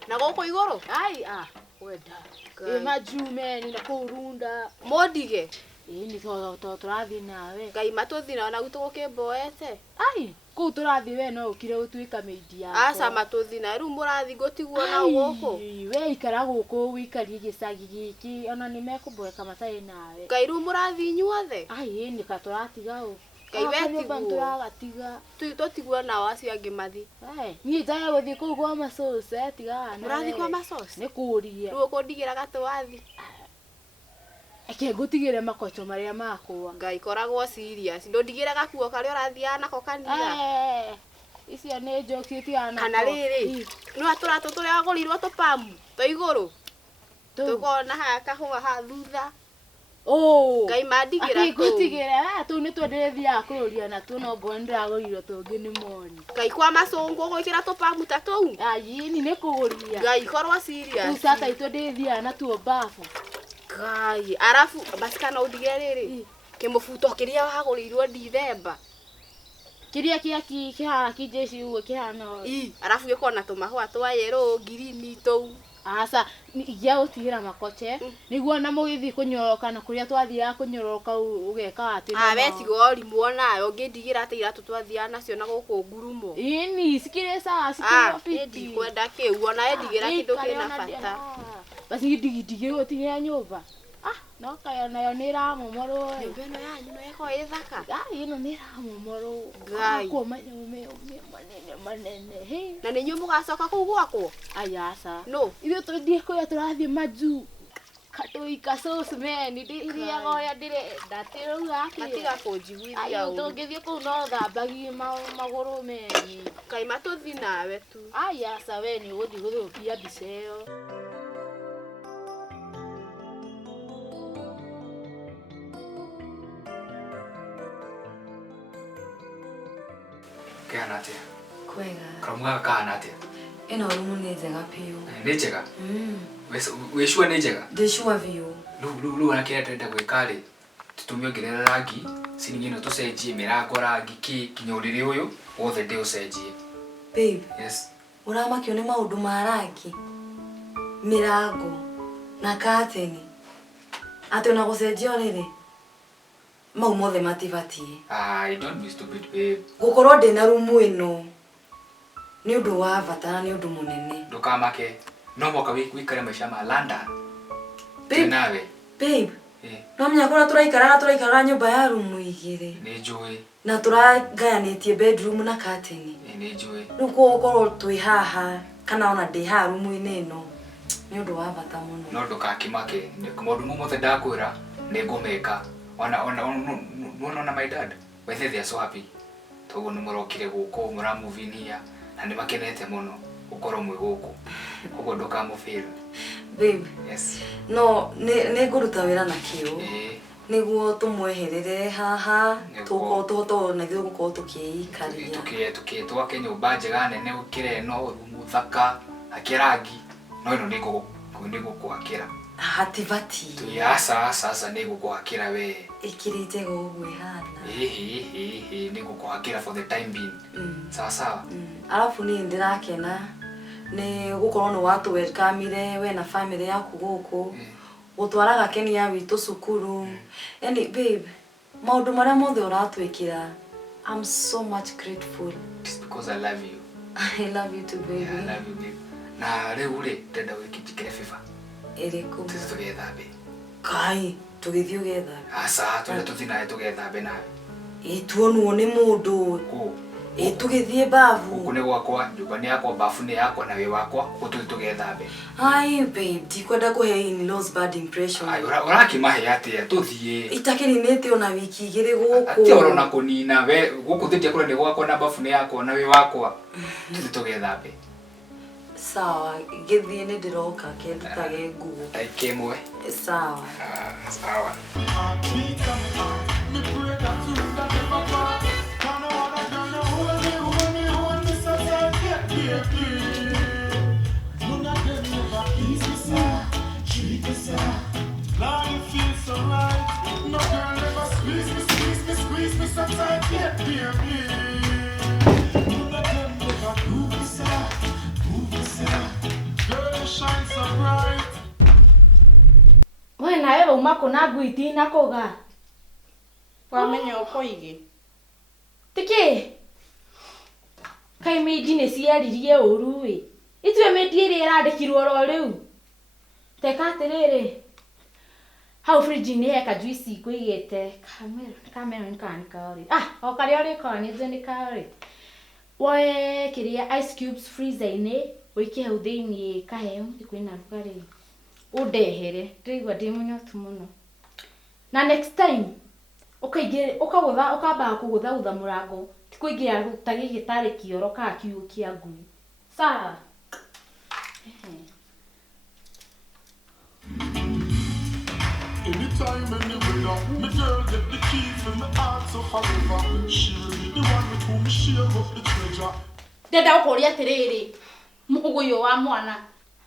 na guku iguru ai wenda majume ni na kurunda modige ni to turathie nawe Ngai matuthi na gwitu gukimboete ai Ku turathi we no ukire utuika meidi yako. Aca matuthi na riu murathi gutigwo na guku. We ikara guku wikari gicagi giki ona ni mekubweka matai nawe. Ngai riu murathi inyuothe. Ai ni ka turatiga u. Ngai wetigu. Turagatiga. Tutigwo nao acio angi mathi. Ni njaga guthii kuu kwa masose tiga. Murathi kwa masose. Ni kuria. Riu kundigira gatuwathi. Eke ngutigire makocho maria makwa. Ngai koragwo serious. Ndondigire gakuo karia urathia nako kanitha. Icio nĩ njoki tiana. Kana riri. No aturatu turia agurirwo tupamu. To iguru. Tukona ha kahua ha thutha. Ngai mandigira tu. Ngutigire tu ni twendethia kururia na tu no ngondra agurirwo tungi ni moni. Ngai kwa macungu gwikira tupamu ta tuu. Ai ni kuguria. Ngai korwo serious. Tu sasa itwendethia na tu bafu. Ngai arafu basi kana undigire riri. Kimubuto kiria wagurirwo December. Kiria kihana kijeshi uwe kihana. Arafu gikona tumahua twa yellow green tou. Asa igia utigira makoche niguo na mugithi kunyoroka na kuria twathia kunyoroka ugeka ati wetigo rimwo nayo ngindigira ati iratu twathia nacio na guku ngurumo ini sikire saa sikire fiti kwenda kiu ona endigira kindu kina bata basi ndigidigi utigira nyumba no kaya nayo ni ramomoro nyumba yanyu no yako ithaka ino ni ramomoro ngai kwa manene he na ninyu mugacoka kuu gwakwo ayasa no ithu twendie kuya turathie maju katoi kasos man iria goya dire ndatiro gaki atiga kunjiguithia ayo tungithie kuu no thambagi maguru meni kai matuthi nawe tu ayasa we ni uthi guthukia mbica iyo Kana atia? Kwega. Kamuga kana atia? Ino rumu ni njega piu. Ni njega? We sure ni njega? Ndi sure view. Lu anakira twenda gwikari. Tutumio ngerera rangi, siningino tucenjie mirango rangi kinyurire uyu, wothe ndi ucenjie. Babe. Yes. Uramakio ni maundu ma rangi. Mirango na curtain. Ati ona gucenjia riri. Mau mothe matibatie. Don't be stupid, babe. Gukorwo ndina rumu ino ni undu wa bata ni undu munene. Ndukamake. No moka wikare maisha ma London. Babe. Nawe. Babe. No mnya kora turaikara nyumba ya rumu igire. Ni njui. Na turagayanĩtie bedroom na curtain. Ni njui. Nuko ukorwo twi haha kana ona ndi ha rumu-inĩ ĩno ni undu wa bata muno. No ndukakimake. Ni maundu mothe ndakwira ni ngumeka. Ona my dad. Whether they are so happy. Togo ni murokire guko mura movie here na ni makenete muno ukoro mwe guko. Kogo ndoka mu feel. Babe. Yes. No ne nguruta wira na kiu. Niguo tumweherere haha tuko na githu guko tukiikaria. Twake nyumba njega nene ukire no rumu thaka akirangi. No ino ni gukwakira. Hatibati. Sasa ni gukwakira we. Ikirite gugwihana. Ni gukwakira for the time being. Sasa. Alafu ni ndirakena ni gukorwo no watu welcome we na family yaku guku. Gutwaraga keni ya witu cukuru. Yani babe, maundu maria mothe uratwikira, I'm so much grateful. It's because I love you. I love you too, baby. Yeah, I love you, babe. Na riu ri ndenda wikijikire FIFA. Eriku. Tugethambe. Kai, tugithio getha. Asa, tuthinae tugethambe nawe. Tuonwo ni mundu. Tugithie bafu. Kune gwakwa, nyumba ni yakwa, bafu ni yakwa na wi wakwa, tugethambe. Ai babe, ndikwenda kuhe in-laws bad impression. Ai urakimahe atia tuthie. Itakininete ona wiki igiri guku. Atia urona kunina we guku thitie kule ni gwakwa na bafu ni yakwa na wi wakwa. Tugethambe. Sawa, githie ni ndiroka kendutage nguo. Taikemwe. Sawa. Sawa. Wewe na wewe umako na guiti na koga. Wamenya uko igi. Tiki. kai meidi ne ciaririe uru we itwe meidi ri irandikirwo ro riu teka atiriri hau fridge ni heka juice kuigete kamera ni kauri o kari ori koni jeni kauri woe kiria ice cubes freezer ni wiki hau thiini kaheu ikwina rugari udehere ndigwa ndi munyotu muno na next time ukagutha ukamba kugutha utha murango tikuingira rutagi gitari kioro ka kiu kia ngui sawa Anytime, anywhere, my girl get the key from my heart, so forever. She'll be the one with whom share up the treasure. Deda ukoria tiriri muguyo wa mwana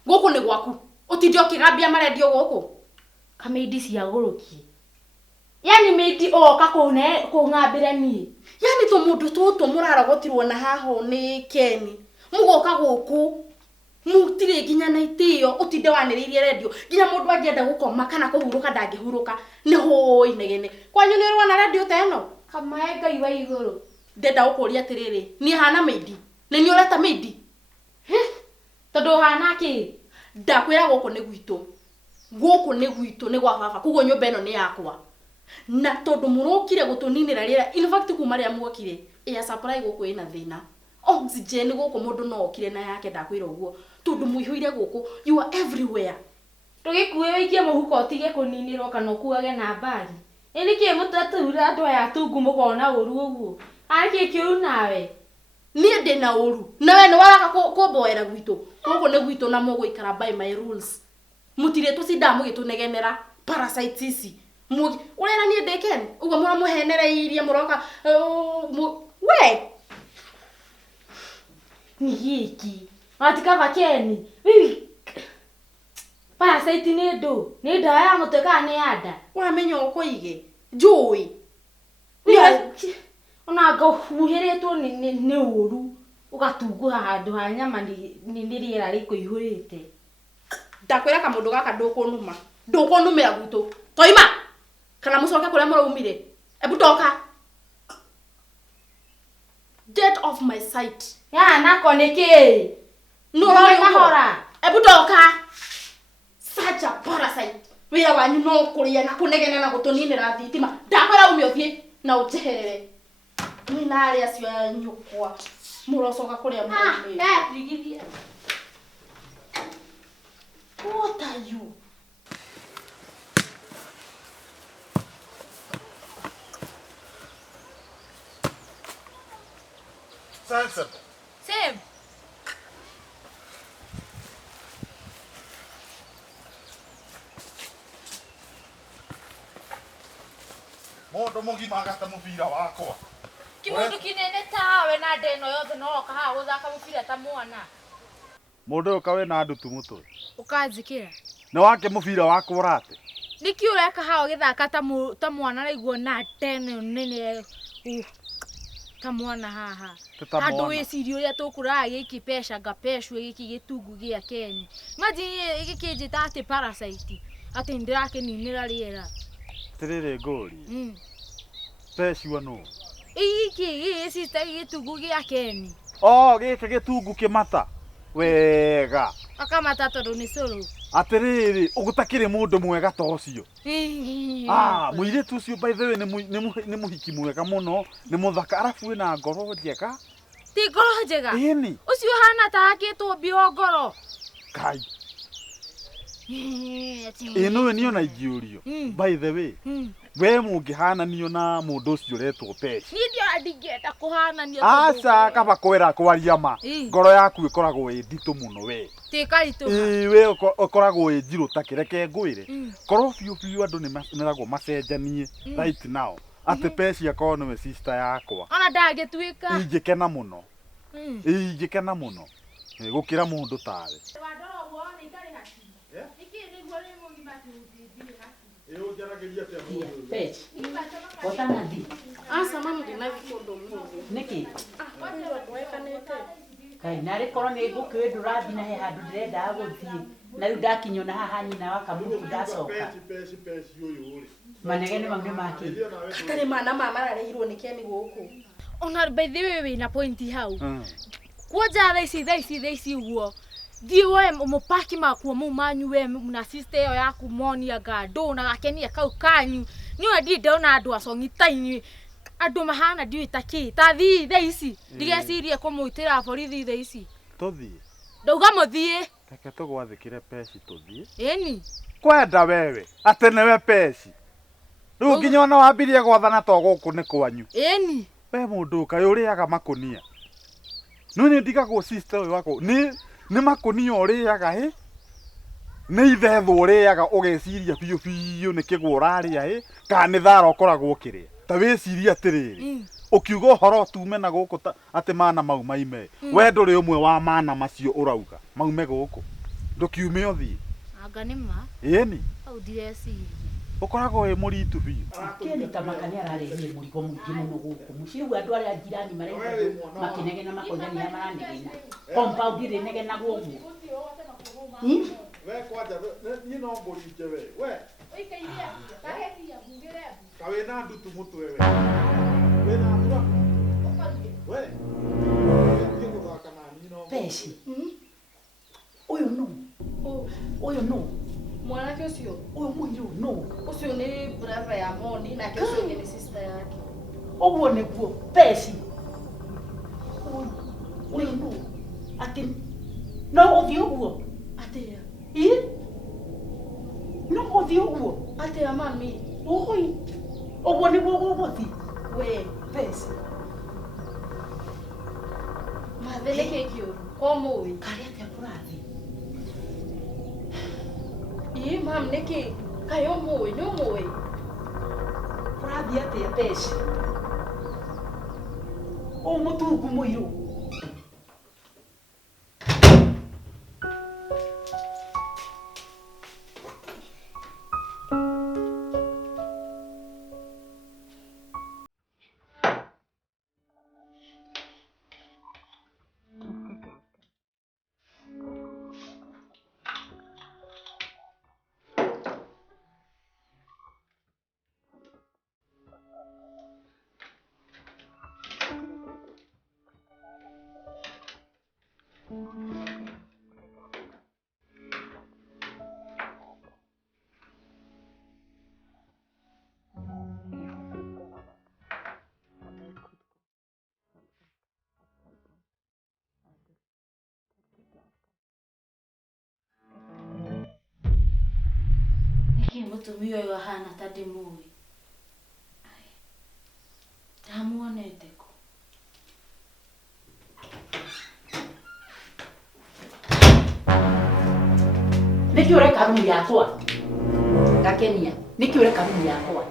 guku ni gwaku utindio kigambia marendio guku kameidi cia guruki yani meidi oka kungambire ni yani to mundu tutu murarogotirwo na haho ni Keni mugoka guku mutire ginya na itio utinde waniririe radio ginya mundu angienda gukoma kana kuhuruka ndangihuruka ni hoi negene kwanyu ni rwana radio teno kamaega iwa iguru deda ukoria tiriri ni hana meidi ni ni ureta meidi todo hana ki ndakwira guku ni gwitu ni gwa baba kugo nyumba eno ni yakwa na todo murokire gutuninira rira in fact kuma ria mwokire ya supply guku ina thina oxygen guku mundu no okire na yake ndakwira uguo todo muihuire guku you are everywhere tugikuwe wikie muhuko otige kuninirwo kana kuage na bagi ini ki mutatura andu aya tungu mugona uru uguo ariki kiu nawe ni ndina uru nawe ni waraga kuboera gwitu guku ni gwitu na mugo ikara by my rules mutire tucinda mugitunegenera parasites ici mugi urena ni ndeken ugo mura muhenereirie muroka we ni hiki atikava Keni bibi parasite ni ndo ni ndaya muteka ni ada uramenya ukoige njui ona gahuhiretwo ni uru ugatunguha handu ha nyama ni riera riko ihurite ndakwira ka mundu gaka ndukunumira gwitu toima kana mucoke kuria muraumire ebutoka get off my sight ya nako niki nurori mahora ebutoka such a parasite wira wanyu no kuria na kunegena na gutuninira thitima ndakwira umio thie na uteherere mina aria cio nyukwa murocoka kuria muraumire rigithia. What are you? Same. Mundu mugima agata mubira wakwa. Kimundu kinene tawe na ndeno yothe no kaha guthaka mubira ta mwana. Mundu ukawe na andu tumutwe. Ukanjikira. Na wake mubira wakwa urate. Niki ureka hao githaka ta mwana naiguo na ndeno nene ta mwana haha. Andu wiciria uria tukuraga giki pesha ngapeshwe giki gitungu gia Keni. Imagine giki kinjita ati parasite. Ati ndirake ninira riera. Tirire ngori. Peshwa no. Iki sister gitungu gia Keni. Giki gitungu kimata. Wega. Akamata tondu ni curu. Atiriri ugutakire mundu mwega ta ucio. Muiritu ucio by the way ni muhiki mwega muno, ni muthaka arafu ina ngoro njega. Ti ngoro njega. Ini. Ucio hana ta akitwo bio ngoro. Kai. Ino ni ona igiurio. By the way. We mungihana niyo na mundu ucio retwo Peshi. Ni ndio adigeta kuhanania tondu. Aca kaba kwera kwaria ma. Ngoro yaku ikoragwo nditu muno we. Ti karitu. We ukoragwo njiru takireke ngwire. Korwo biu andu ni meragwo macenjanie right now. Ate Peshi akono we sister yakwa. Ona ndagituika. Ingikena muno. Ingikena muno. Gukira mundu tawe. Pechi. Bota nadi. Asa mama ndina vikondo mmoja. Niki. Wani weka nete. Kai nare korwo ni ngukwe ndurathi na he handu ndirenda guthie. Na riu ndakinyo na haha nyina wa kamundu ndacoka. Peshi uyu uri. Manegene mamwe maki. Katare mana mama arareirwo ni Keni guku. Ona by the way na point hau. Kuoja thaisi huo. Diwe mupaki makuo mu manyu we na sister yo yaku moni agado na gakenia kau kanyu. Niwe ndi ndona andu acongita inyu. Andu mahana ndiwe taki. Tathi thaisi. Ndigecirie kumuitira borithi thaisi. Tuthie. Ndauga muthie. Reke tugwathikire peci tuthie. Eni. Kwenda wewe. Ate newe peci. Riu nginya ona wambirie gwathana to guku ni kwanyu. Eni. We mundu kayuriaga makunia. Nuni ndigagwo sister uyu wako. Ni makunia uriaga he? Ni ithetho uriaga ugeciria biu biu ni kigwo uraria he? Ka ni thara ukoragwo ukiria. Ta wiciria atiriri. Ukiuga horo tume na guku ati mana mau maime. We nduri umwe wa mana macio urauga. Maume guku. Ndukiume uthie. Anga ni ma. Eni. Au direci. Ukoragwo wi muritu biu. Keni tamakania ararehire murigo mwingi muno guku. Muciu andu aria jirani marenda makinegena makothania maranegena. Compound ire negena guku. We kwanja ni no mburije we. We. Oikairia. Kahetia bungire. Kawe na ndutu mutwe we. We na ndura. We. Ni guthaka na ni no. Peci. Uyu no. Mwanake ucio. Uyu muiru no. Ucio ni brother ya Moni na kesho ni sister yake. Oguo niguo peci. Uyu no. Ati no uthio uguo. Atia. No uthio uguo. Atia mami. Oi. Oguo niguo guguthi. We Peci. Matheleke kiuru. Komo we. Kari atia kurathi. Mam niki kayo moe no moe. Kurathi atia peci. O mutungu muiru. Mutumia uyu ahana ta ndimui. Tamuonete ku. Niki ureka rumu yakwa? Gakenia. Niki ureka rumu yakwa?